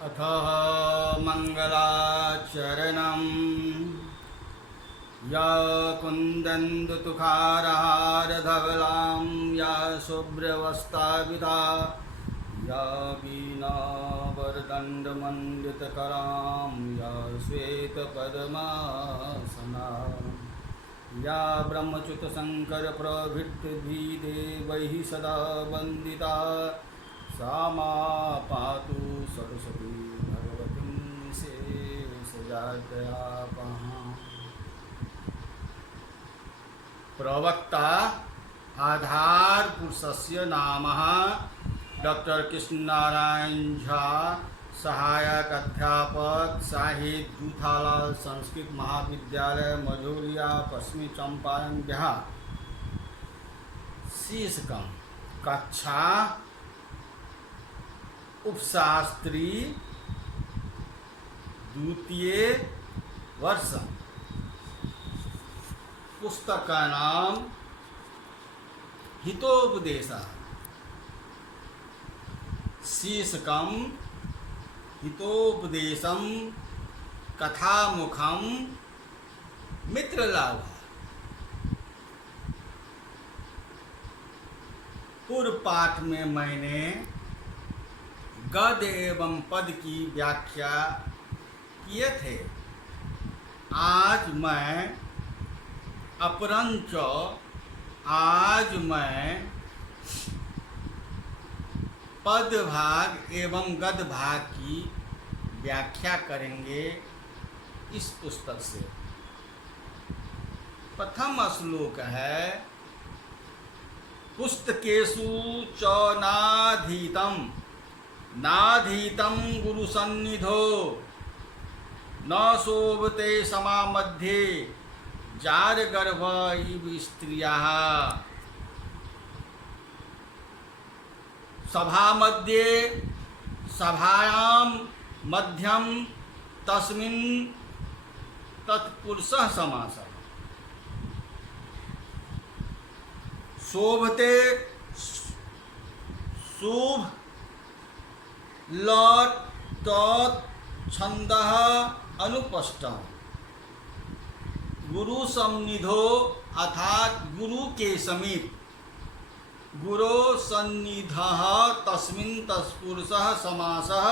अथ मंगलाचरणं या कुन्दन्दुतुखारहारधवलां या शुभ्रवस्त्राविधा या वीणावरदण्डमण्डितकरां या श्वेतपद्मासना या ब्रह्मच्युतशङ्करप्रभृतिभिर्देवैः सदा वन्दिता सा मा पातु सरस्वती भगवतीं शेषजाड्यापहां। प्रवक्ता आधार पुरुषस्य नामः डॉक्टर कृष्णनारायण झा, सहायक अध्यापक, साहित्य, दूधालाल संस्कृत महाविद्यालय, मझौलिया, पश्चिमी चंपारण, बिहार। शीर्षकम कक्षा उपशास्त्री द्वितीय वर्ष। पुस्तक का नाम हितोपदेशः। शीर्षकम हितोपदेशम कथामुखम मित्रलाभ। पूर्व पाठ में मैंने गद एवं पद की व्याख्या किए थे। आज मैं अपरंच पद भाग एवं गद भाग की व्याख्या करेंगे इस पुस्तक से। प्रथम श्लोक है पुस्तकेषु च नाधीतं गुरुसन्निधो न शोभते समामध्ये जारगर्भ इव स्त्रियः। सभामध्ये सभायां मध्यम तस्मिन् तत्पुरुषः समासः। शोभते शुभ लट तत् छंदः अनुपष्टः। गुरु सन्निधो अर्थात गुरु के समीप। गुरो सन्निधः तस्मिन् तत्पुरुषः समासः।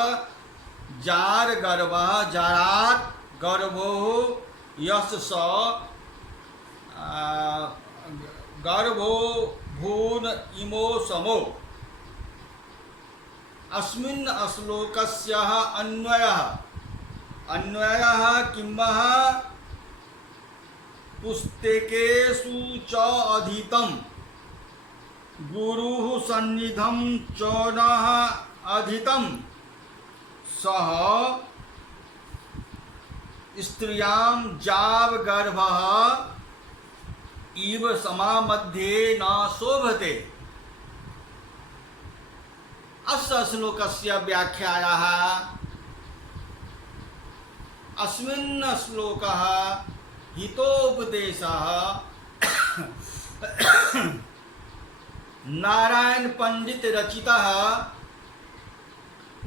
जार गर्भः जारात् गर्भो यस्य स गर्भो भून इमो समो। अस्मिन् श्लोकस्य अन्वयः किमः पुस्तकेषु च अधीतं गुरुः सन्निधं च न अधीतं सः स्त्रियां जावगर्भः इव समामध्ये न शोभते। अस्य श्लोकस्य व्याख्यायाः अस्मिन् श्लोकः हितोपदेशः नारायण पंडित रचितः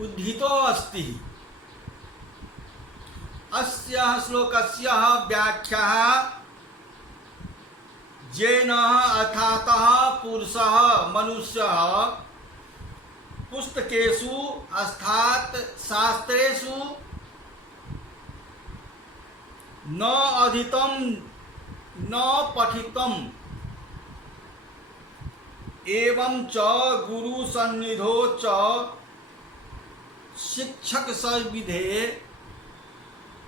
उद्धृतो अस्ति। अस्य श्लोकस्य व्याख्याः येन अर्थातः पुरुषः मनुष्यः पुस्तकेषु अर्थात शास्त्रेषु न अधीतं न पठितं एवं च गुरु सन्निधो च शिक्षक सविधे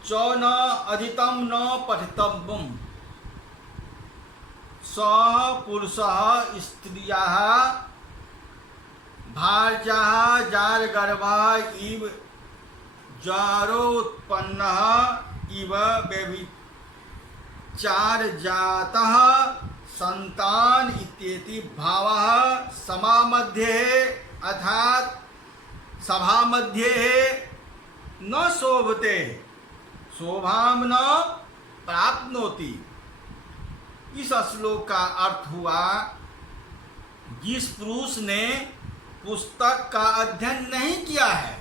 च न अधीतं न पठितव्यम्। सः पुरुषः स्त्रियः भार्याः जारगर्भः इव जारोत्पन्नः इव व्यभिचारजातः संतान इत्येति भावः समामध्ये अर्थात सभामध्ये न शोभते शोभां न प्राप्नोति। इस श्लोक का अर्थ हुआ जिस पुरुष ने पुस्तक का अध्ययन नहीं किया है,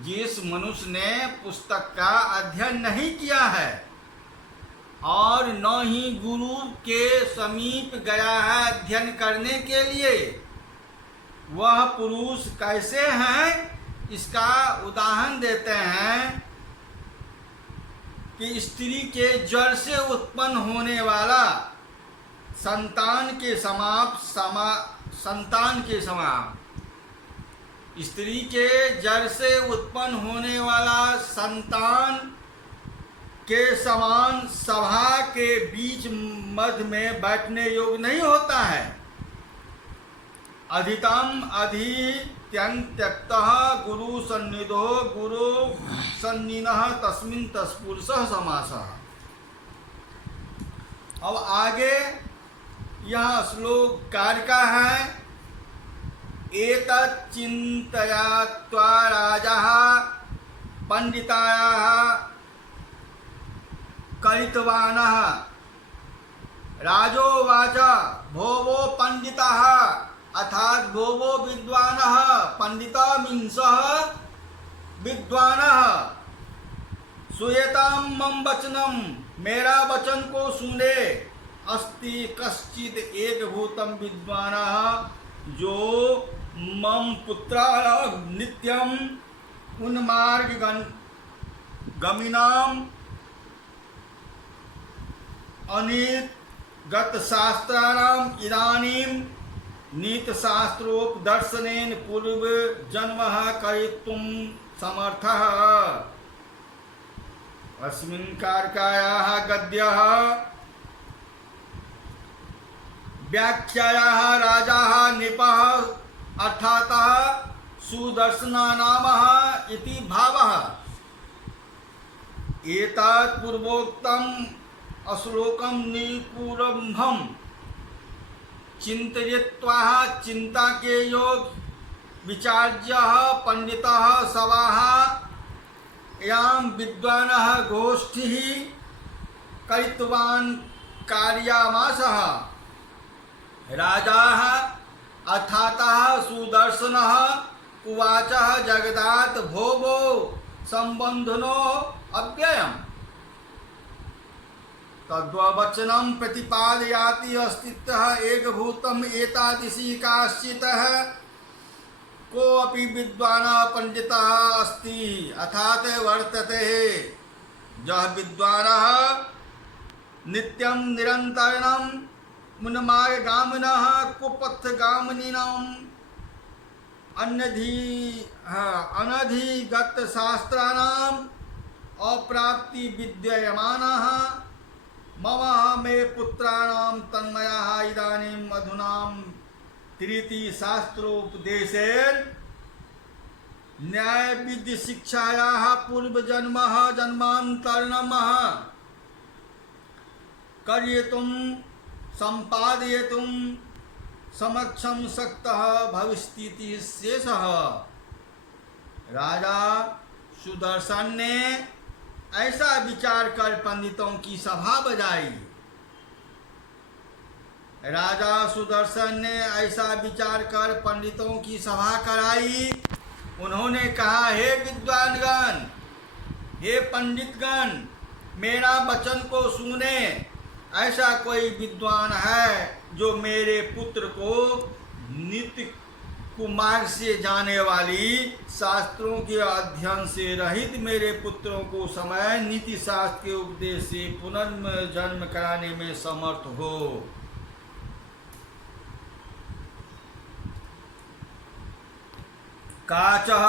जिस मनुष्य ने पुस्तक का अध्ययन नहीं किया है और न ही गुरु के समीप गया है अध्ययन करने के लिए, वह पुरुष कैसे हैं इसका उदाहरण देते हैं कि स्त्री के जड़ से उत्पन्न होने वाला संतान के समान स्त्री के जड़ से उत्पन्न होने वाला संतान के समान सभा के बीच मध्य में बैठने योग्य नहीं होता है। अधितम अधित्यक्तः गुरु सन्निधो गुरु सन्निनः तस्मिन् तत्पुरुषः समासः। अब आगे यह श्लोक कार्य का है। एतत् चिन्तयित्वा राजः पंडिताः करितवानः राजोवाच भोवो पंडितः अर्थात भोवो विद्वानः पंडितमिंसः विद्वानः श्रूयतां मम वचनम, मेरा वचन को सुने। अस्ति कश्चित् एकभूतं विद्वानः जो मम पुत्राः नित्यं उन्मार्ग गमिनाम् अनिगत शास्त्राणाम् इदानीं नीत शास्त्रोपदर्शनेन पूर्व जन्मः करितुं समर्थः। अस्मिन् कारकायाः गद्यः व्याख्यायाः राजाः नृपः अर्थातः सुदर्शनानामः इति भावः। एतत् पूर्वोक्तम् अश्लोकं निपुरम्भं चिन्तयित्वा चिंता के योग विचार्यः पंडितः सवाः यां विद्वानः गोष्ठिः करितवान् कार्यामासः। राजाः अर्थातः सुदर्शनः उवाचः जगदात् भोवो संबंधनो अव्ययम् तद्वचनं प्रतिपादयाति अस्तित्वः एकभूतम् एतादृशी काश्चितः कोऽपि विद्वानः पंडितः अस्ति अर्थात वर्तते। यः विद्वानः नित्यं निरन्तरं मुन्मार्गगामिनः कुपथगामिनीनाम् अनधिगत शास्त्राणाम् अप्राप्ति विद्यमानः मम मे पुत्राणां तन्मयाः इदानीं अधुनां तृतीय शास्त्रोपदेशेन न्याय विधि शिक्षायाः पूर्वजन्मः जन्मान्तरमः कर्तुं संपादयितुं समक्षं शक्तः भविष्यति शेषः। राजा सुदर्शन ने ऐसा विचार कर पंडितों की सभा बजाई। राजा सुदर्शन ने ऐसा विचार कर पंडितों की सभा कराई। उन्होंने कहा, हे विद्वानगण, हे पंडितगण, मेरा वचन को सुने। ऐसा कोई विद्वान है जो मेरे पुत्र को नित्य कुमार्ग से जाने वाली शास्त्रों के अध्ययन से रहित मेरे पुत्रों को समय नीति शास्त्र के उपदेश से पुनर्जन्म कराने में समर्थ हो। काचः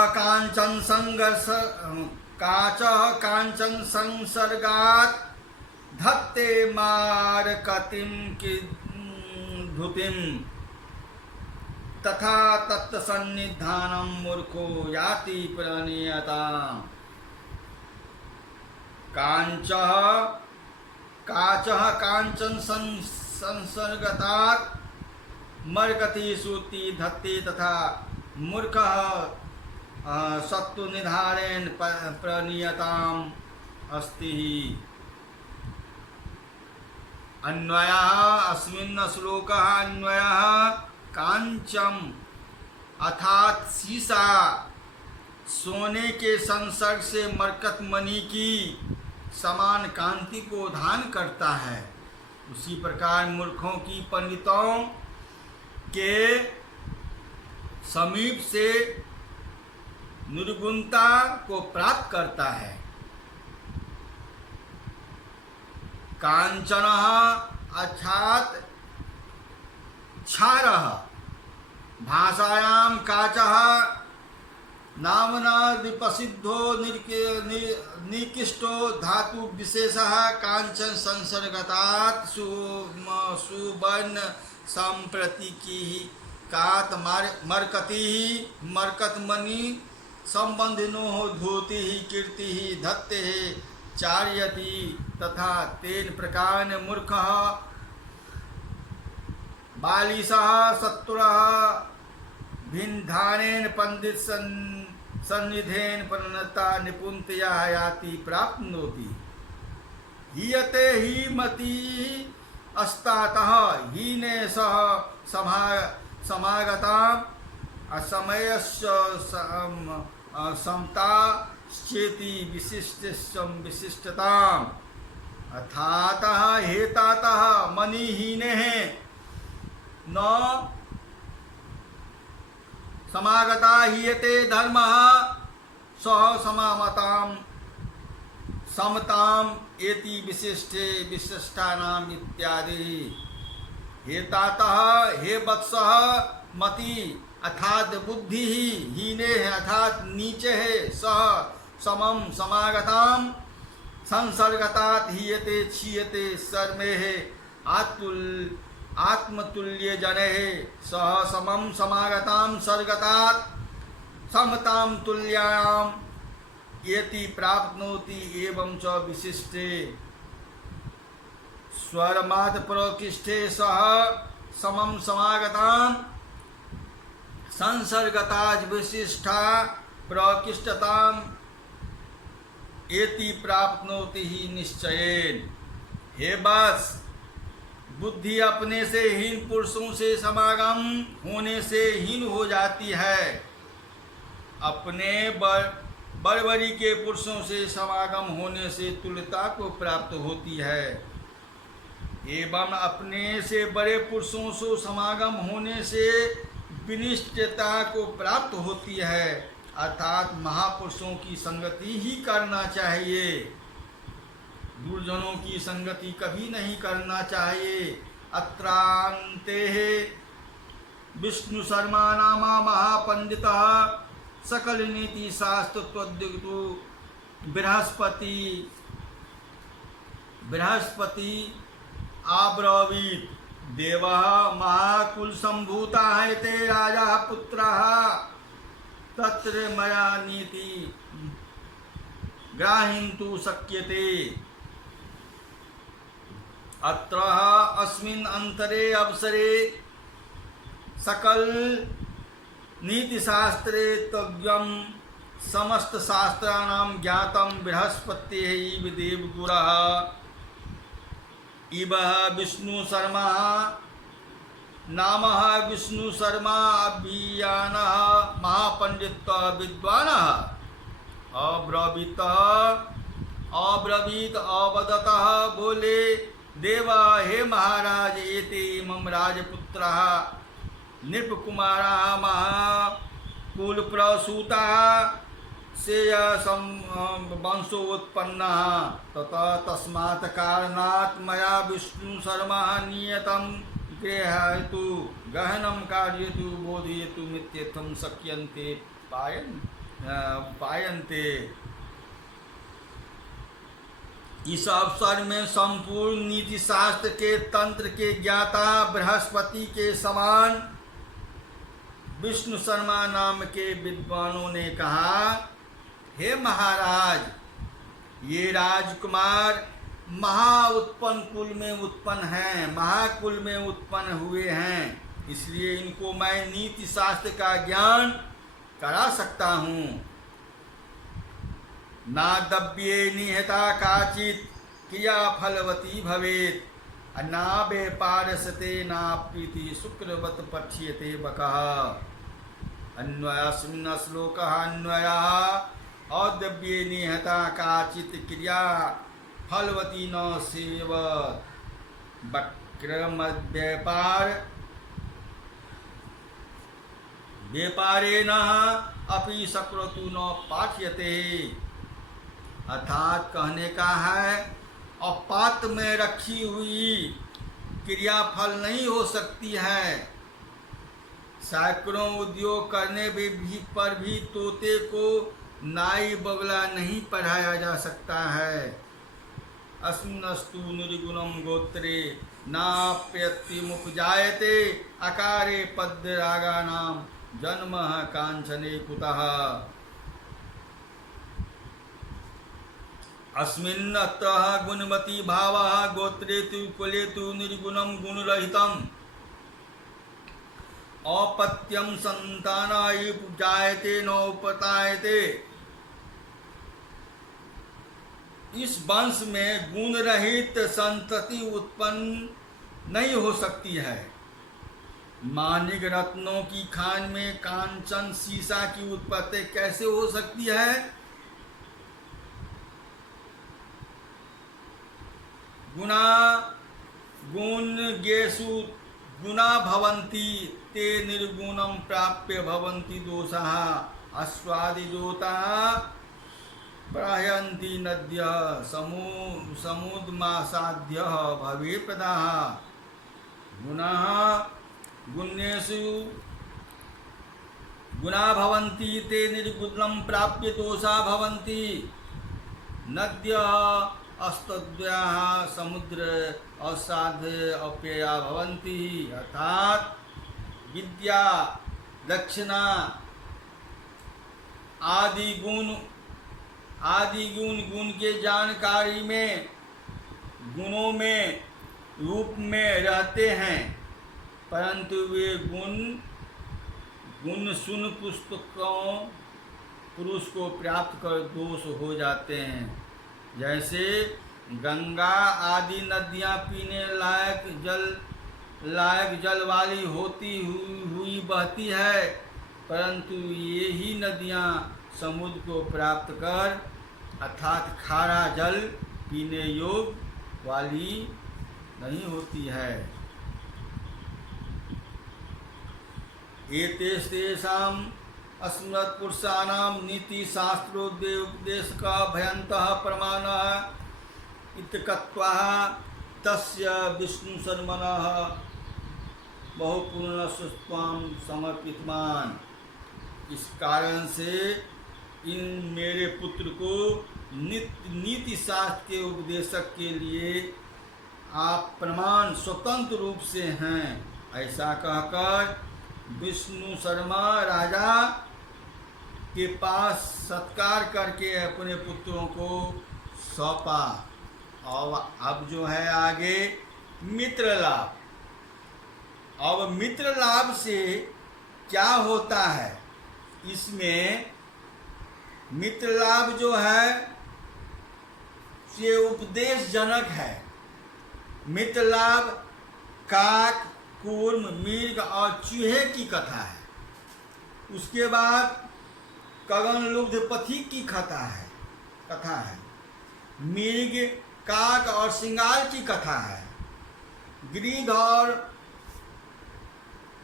कांचन संसर्गात् धत्ते मारकतिं धुतिम् तथा तत्सन्निधानं मूर्खो याति प्रणीयताम्। काचः कांचन संसर्गतात् मरकति सूति धत्ते तथा मूर्खः सत्त्वनिधारेण प्रणीयताम् अस्ति। अन्वयः अस्मिन् श्लोकः अन्वयः कांचम अर्थात शीशा सोने के संसर्ग से मरकत मणि की समान कांति को धान करता है, उसी प्रकार मूर्खों की पंडितों के समीप से निर्गुणता को प्राप्त करता है। कांचन अर्थात क्षारः, भाषायां काचः नामना विप्रसिद्धो निकृष्टो धातु विशेषः कांचन संसर्गतात् सुवर्ण संप्रतीकी कात मरकती मरकतमणि संबंधिनो धूति कीर्ति धत्ते चार्यति तथा तेन प्रकार मूर्खः बालिशः सत्तुरः भिन्धानेन पंडित सन्निधेन परिणता निपुणतया याति प्राप्नोति। हीयते ही मति अस्तातः हीने सह समागता असमयस्य समता चेति विशिष्टताम् अथातः हेतातः मनिहीने न समागता हीयते धर्मः सह समामताम् समताम् एति विशिष्टे विशिष्टानाम् इत्यादि। हेतातः हे वत्सः मति अर्थात बुद्धि हीने अर्थात नीचे है, सह समम समागताम संसर्गतात हीयते क्षीयते सर्मे है आत्मतुल्य जने सह समम समागताम सर्गतात समताम तुल्याम येति प्राप्नोति एवं च विशिष्टे स्वरमाद प्रकृष्टे सह समम समागताम संसर्गताज विशिष्टा प्रकृष्टताम एति प्राप्नोति ही निश्चयेन। हे बस बुद्धि अपने से हीन पुरुषों से समागम होने से हीन हो जाती है, अपने बड़बड़ी के पुरुषों से समागम होने से तुल्यता को प्राप्त होती है, एवं अपने से बड़े पुरुषों से समागम होने से विनिष्टता को प्राप्त होती है, अर्थात महापुरुषों की संगति ही करना चाहिए, दुर्जनों की संगति कभी नहीं करना चाहिए। अत्रांते विष्णु शर्मा नामा महापंडितः सकल नीति शास्त्र त्वद्दिग्धु बृहस्पति आब्रवीत देवः महाकुल संभूता है ते राजा पुत्रः तत्र मया नीति ग्राहिन्तु शक्यते। अत्र अस्मिन् अंतरे अवसरे सकल नीति शास्त्रे तज्ञं समस्त शास्त्राणां ज्ञातं बृहस्पतेः इव देवगुरः इव विष्णु शर्मा नामः विष्णु शर्मा अभियानः महापंडितः विद्वानः अब्रवीत अवदतः बोले देवा हे महाराज एते मम राजपुत्रः नृपकुमारः महाकुलप्रसूतः सेय वंशोत्पन्नः ततः तस्मात् कारणात् मया विष्णु शर्मा नियतं गृह्यतु गहनं कार्यतु बोधयतु मित्यर्थं शक्यन्ते पायन्ते। इस अवसर में संपूर्ण नीति शास्त्र के तंत्र के ज्ञाता बृहस्पति के समान विष्णु शर्मा नाम के विद्वानों ने कहा, हे महाराज, ये राजकुमार महाउत्पन्न कुल में उत्पन्न हैं, महाकुल में उत्पन्न हुए हैं, इसलिए इनको मैं नीति शास्त्र का ज्ञान करा सकता हूँ। नादव्ये निहता काचित क्रिया फलवती भवेत अनाबे पारसते नाप्रीति शुक्रवत पक्ष्यते बकः। अन्वयस्मिन् श्लोकः अन्वयः औद्रव्ये निहता काचित् क्रिया फलवती न सेवत् व्यापारेण अपि सक्रतु न पाठ्यते। अर्थात कहने का है अपात में रखी हुई क्रिया फल नहीं हो सकती है। सैकड़ों उद्योग करने पर भी तोते को नाई बगला नहीं पढ़ाया जा सकता है। अस्मिन्नस्तु निर्गुणं गोत्रे नाप्यतिमुपजायते अकारे पद्यरागानां जन्मः कांचने कुतः। अस्मिन् अतः गुणमती भावः गोत्रे तु कुले तु निर्गुणं गुणरहितम् अपत्यं संतानाय उपजायते न उपतायते। इस वंश में गुण रहित संतति उत्पन्न नहीं हो सकती है। मानिक रत्नों की खान में कांचन सीसा की उत्पत्ति कैसे हो सकती है? गुणा गुण गेषु गुणा भवन्ति ते निर्गुणं प्राप्य भवन्ति दोषाः अस्वादिजोताः प्रहयन्ति नद्यः समुद्मासाद्यः भवेत्पदाः। गुणाः गुण्येषु गुणा भवन्ति ते निर्गुणं प्राप्य दोषा भवन्ति। नद्यः अस्तद्याः समुद्र असाध्य अप्यया भवन्ति। अर्थात विद्या दक्षिणा आदि गुण गुण के जानकारी में गुणों में रूप में रहते हैं, परंतु वे गुण सुन पुस्तकों पुरुष को प्राप्त कर दोष हो जाते हैं। जैसे गंगा आदि नदियाँ पीने लायक जल वाली होती हुई बहती है, परंतु ये ही नदियाँ समुद्र को प्राप्त कर अर्थात खारा जल पीने योग्य वाली नहीं होती है। एतेषाम् अस्मत्पुरुषाणां नीतिशास्त्रोपदेशक भयन्तः प्रमाणः इत्यक्त्वा तस्य विष्णुशर्मणः बहुपूर्णस्त्वां समर्पितवान्। इस कारण से इन मेरे पुत्र को नीति शास्त्र के उपदेशक के लिए आप प्रमाण स्वतंत्र रूप से हैं, ऐसा कहकर विष्णु शर्मा राजा के पास सत्कार करके अपने पुत्रों को सौंपा। और अब जो है आगे मित्र लाभ। अब मित्र लाभ से क्या होता है? इसमें मित्र लाभ जो है ये उपदेश जनक है। मित्र लाभ काक, कूर्म, मृग और चूहे की कथा है। उसके बाद गगन लुब्ध पथिक की कथा है। मृग, काक और सिंगार की कथा है। गिरिध और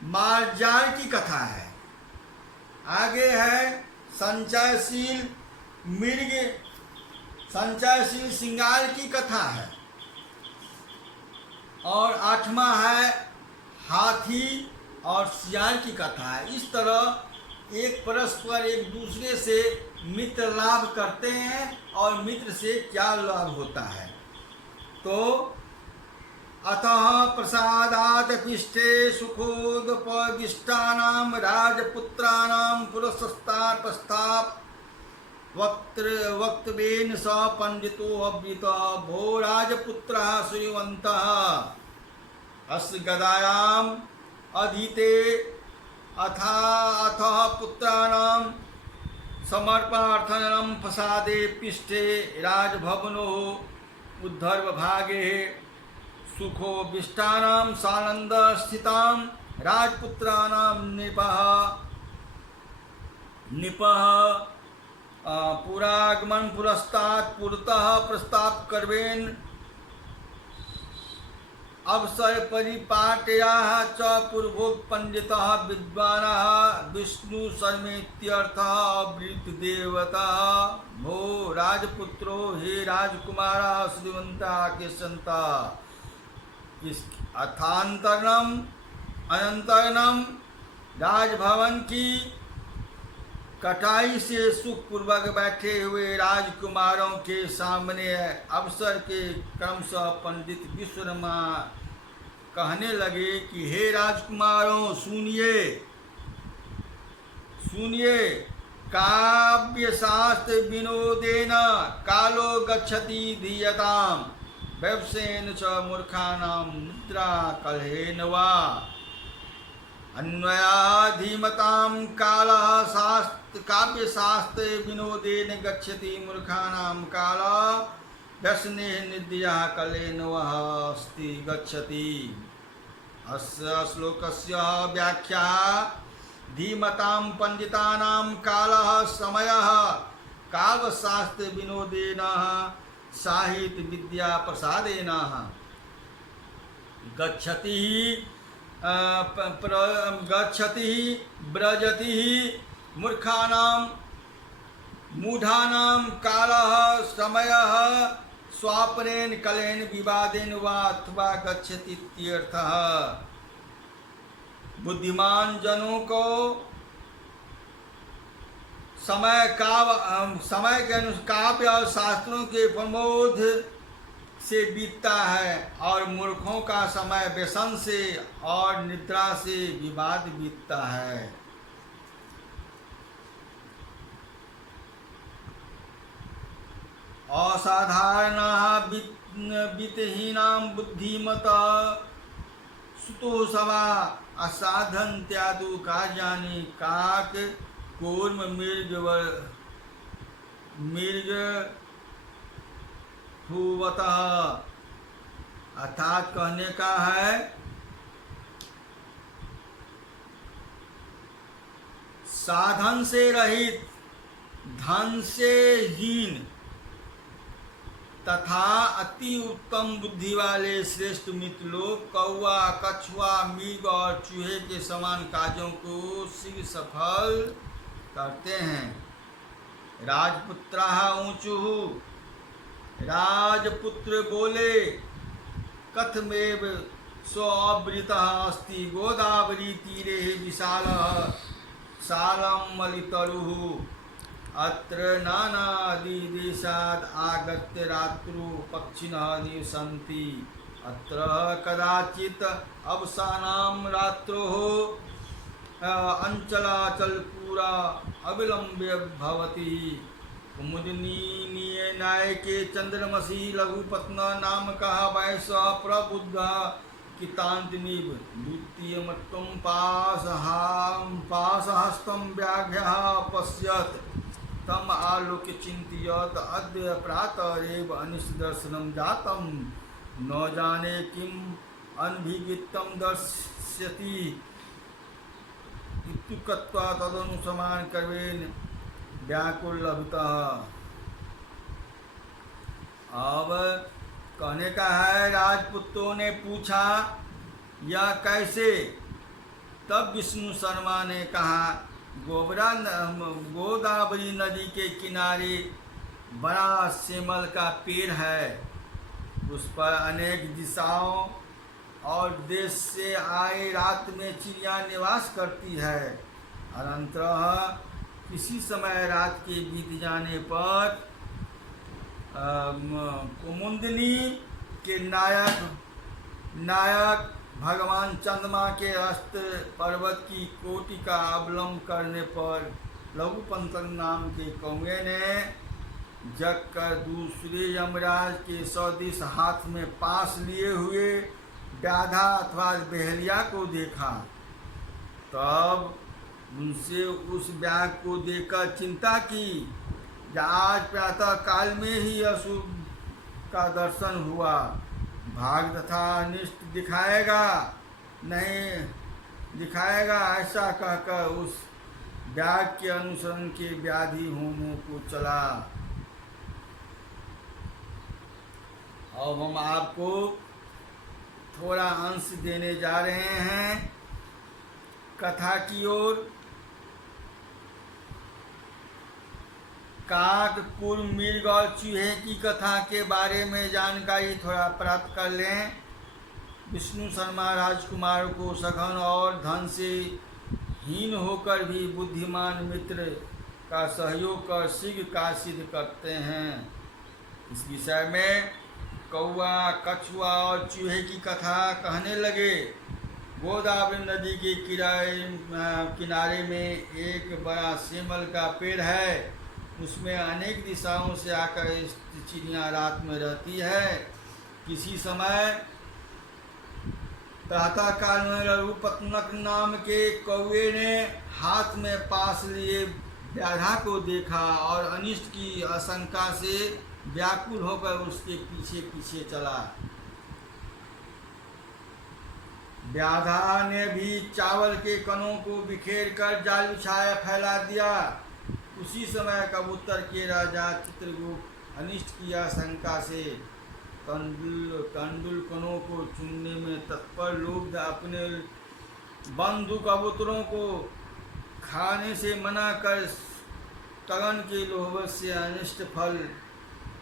मार्जार की कथा है। आगे है संचयशील मृग, संचयशील सिंगार की कथा है। और आठवां है हाथी और सियार की कथा है। इस तरह एक परस्पर एक दूसरे से मित्र लाभ करते हैं और मित्र से क्या लाभ होता है। तो अतः प्रसादात् पिष्टे सुखोदपविष्टानां राजपुत्राणां पुरस्तात् पश्चात् वक्तव्येन स पंडितो अव्यतः भो राजपुत्रः श्रीमन्तः अस्य गदायाम् अधीते अथ पुत्राणां समर्पणार्थं प्रसादे पिष्टे राजभवनो उद्धर्वभागे सुखो विष्टानां सानंद स्थितां राजपुत्राणां नृपः निपः पुरागमन पुरस्तात् पुरतः प्रस्ताव करवेन अवसर परिपाटयाः च पूर्वोक्त पंडितः विद्वानः विष्णु शर्मेत्यर्थः अवृत देवता भो राजपुत्रो हे राजकुमारा श्रीमंता के संता इस अनंतरम राजभवन की कटाई से सुखपूर्वक बैठे हुए राजकुमारों के सामने अवसर के क्रमशः पंडित विश्वकर्मा कहने लगे कि हे राजकुमारों सुनिए सुनिए, काव्य शास्त्र विनोदेन कालो गच्छति धीयताम व्यवसेन च मूर्खानां निद्रा कलहेन वा अन्वया धीमतां कालः शास्त्र काव्य शास्त्र विनोदेन गच्छति मूर्खानां कालः व्यसने निद्रा कलेन वः अस्ति गच्छति। अस्य श्लोकस्य व्याख्या धीमतां पंडितानां कालः समयः काव्यशास्त्र विनोदेन साहित्य विद्या प्रसादेन गच्छति गच्छति व्रजति मूर्खानां मूढानां कालः समयः स्वापनेन कलेन विवादेन वा अथवा गच्छति इत्यर्थः। बुद्धिमान जनों को समय के अनुसार काव्य और शास्त्रों के प्रमोद से बीतता है और मूर्खों का समय व्यसन से और निद्रा से विवाद बीतता है। असाधारण वित्तहीनां बुद्धिमता सुतो सवा असाधन त्यादु कार्याणि काक कूर्म मृग भूवतः। अर्थात कहने का है साधन से रहित, धन से हीन तथा अति उत्तम बुद्धि वाले श्रेष्ठ मित्र लोग कौवा, कछुआ, मृग और चूहे के समान कार्यों को शीघ्र सफल करते हैं। राजपुत्रः ऊचुः, राजपुत्र बोले कथमेव स्ववृतः अस्ति गोदावरी तीरे विशालः सालं मलितरुः अत्र नानादि देशात् आगत्य रात्रौ पक्षिणः निवसन्ति अत्र कदाचित् अवसानां रात्रोः अंचलाचलपूरा अविलंब्य भवति। कुमुदिनी नायके चंद्रमसी लघुपत्न नाम कहा वैस प्रबुद्ध कितांतनिव द्वितीयमत्वं पाशहस्तं व्याघ्रः पश्यत् तम आलोक्य चिंतयत अद्य प्रातरेव अनिशदर्शनं जातं न जाने किम अनभिज्ञितं दर्श्यति इत्युक्त्वा तदनुसमान कर्वेन व्याकुल लभतः। अब कहने का है राजपुत्रों ने पूछा यह कैसे। तब विष्णु शर्मा ने कहा गोदावरी नदी के किनारे बड़ा सेमल का पेड़ है, उस पर अनेक दिशाओं और देश से आए रात में चिड़िया निवास करती है। अनंतरः किसी समय रात के बीत जाने पर कुमुदिनी के नायक भगवान चंद्रमा के अस्त्र पर्वत की कोटि का अवलंब करने पर लघुपंत नाम के कौवे ने जग कर दूसरे यमराज के सदृश हाथ में पास लिए हुए गाधा अथवा बहेलिया को देखा। तब उनसे उस व्याघ्र को देखकर चिंता की कि आज प्रातः काल में ही अशुभ का दर्शन हुआ, भाग तथा अनिष्ट दिखाएगा नहीं दिखाएगा, ऐसा कहकर उस व्याग के अनुसरण के व्याधि होने को चला। अब हम आपको थोड़ा अंश देने जा रहे हैं कथा की ओर। काक, कुर, मृग और चूहे की कथा के बारे में जानकारी थोड़ा प्राप्त कर लें। विष्णु शर्मा राजकुमार को सघन और धन से हीन होकर भी बुद्धिमान मित्र का सहयोग कर शीघ्र का सिद्ध करते हैं। इस विषय में कौआ, कछुआ और चूहे की कथा कहने लगे। गोदावरी नदी के किनारे में एक बड़ा सेमल का पेड़ है। उसमें अनेक दिशाओं से आकर चिड़िया रात में रहती है। किसी समय प्रातः काल में रघुपतनक नाम के कौवे ने हाथ में पास लिए व्याधा को देखा और अनिष्ट की आशंका से व्याकुल होकर उसके पीछे पीछे चला। व्याधा ने भी चावल के कणों को बिखेर कर जाल बिछाया फैला दिया। उसी समय कबूतर के राजा चित्रगुप्त अनिष्ट की आशंका से कंडुल कणों को चुनने में तत्पर लोग अपने बंधु कबूतरों को खाने से मना कर तगन के लोभ से अनिष्ट फल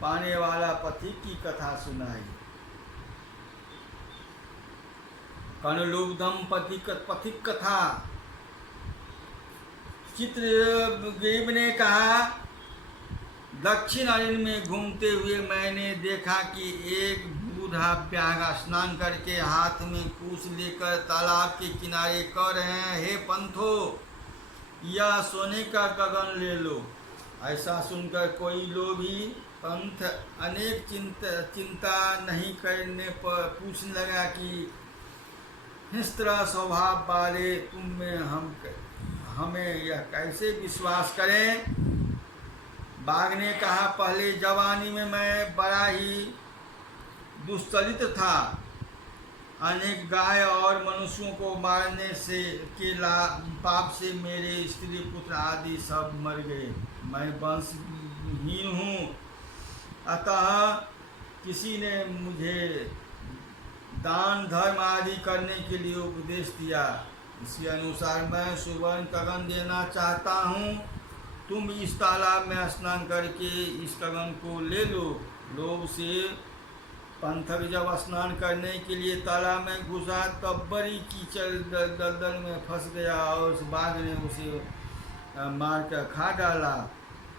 पाने वाला पथिक की कथा सुनाई। कणलोभ दंपति पथिक कथा। चित्रगुप्त ने कहा, दक्षिण अरण्य में घूमते हुए मैंने देखा कि एक बूढ़ा व्याघ स्नान करके हाथ में कूस लेकर तालाब के किनारे कह रहे हैं, हे पंथो, यह सोने का गगन ले लो। ऐसा सुनकर कोई लोभी पंथ अनेक चिंता नहीं करने पर पूछने लगा कि हिंस्त्र स्वभाव वाले तुम में हमें यह कैसे विश्वास करें। बाघ ने कहा, पहले जवानी में मैं बड़ा ही दुश्चरित था। अनेक गाय और मनुष्यों को मारने से पाप से मेरे स्त्री पुत्र आदि सब मर गए। मैं वंशहीन हूँ, अतः किसी ने मुझे दान धर्म आदि करने के लिए उपदेश दिया। इसी अनुसार मैं सुवर्ण कगन देना चाहता हूँ। तुम इस तालाब में स्नान करके इस कगन को ले लो। लोभ से पंथक जब स्नान करने के लिए तालाब में घुसा तब बड़ी कीचड़ दलदल में फंस गया और उस बाघ ने उसे मार कर खा डाला।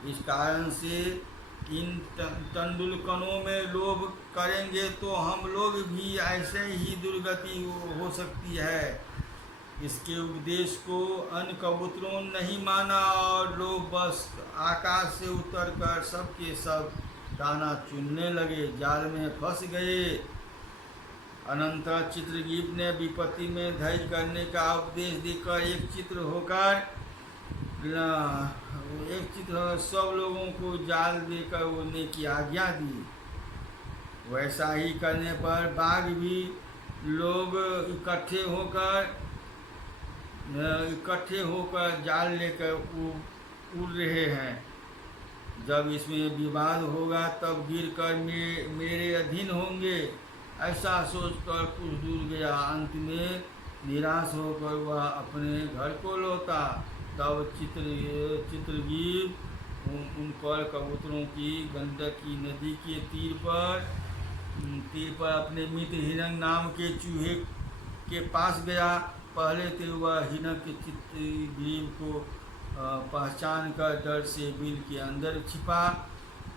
इस कारण से इन तंडुलकनों में लोभ करेंगे तो हम लोग भी ऐसे ही दुर्गति हो सकती है। इसके उपदेश को अन्य कबूतरों नहीं माना और लोग बस आकाश से उतरकर सब के सब दाना चुनने लगे, जाल में फंस गए। अनंतर चित्रगुप्त ने विपत्ति में धैर्य करने का उपदेश देकर एक चित्र सब लोगों को जाल देकर उड़ने की आज्ञा दी। वैसा ही करने पर बाघ भी लोग इकट्ठे होकर जाल लेकर उड़ रहे हैं। जब इसमें विवाद होगा तब गिरकर मेरे अधीन होंगे, ऐसा सोचकर कुछ दूर गया। अंत में निराश होकर वह अपने घर को लौटा। तब चित्रगुप्त उन पर कबूतरों की गंडकी नदी के तीर पर अपने मित्र हिरण्य नाम के चूहे के पास गया। पहले तो वह हिरण्य चित्रगुप्त को पहचान कर डर से बिल के अंदर छिपा।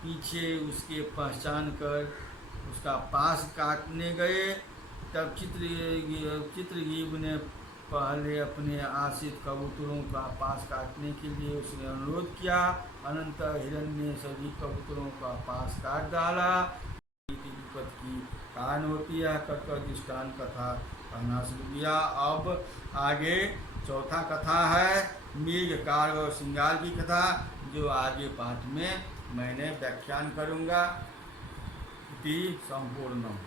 पीछे उसके पहचान कर उसका पास काटने गए। तब चित्रगुप्त ने पहले अपने आश्रित कबूतरों का पास काटने के लिए उसने अनुरोध किया। अनंतर हिरण्य ने सभी कबूतरों का पास काट डाला। विपत की कारण होती है। कटकर दृष्टान कथा पढ़ना शुरू किया। अब आगे चौथा कथा है मृग, कार और श्रृंगार की कथा, जो आगे पाठ में मैंने व्याख्यान करूँगा। इति संपूर्णम।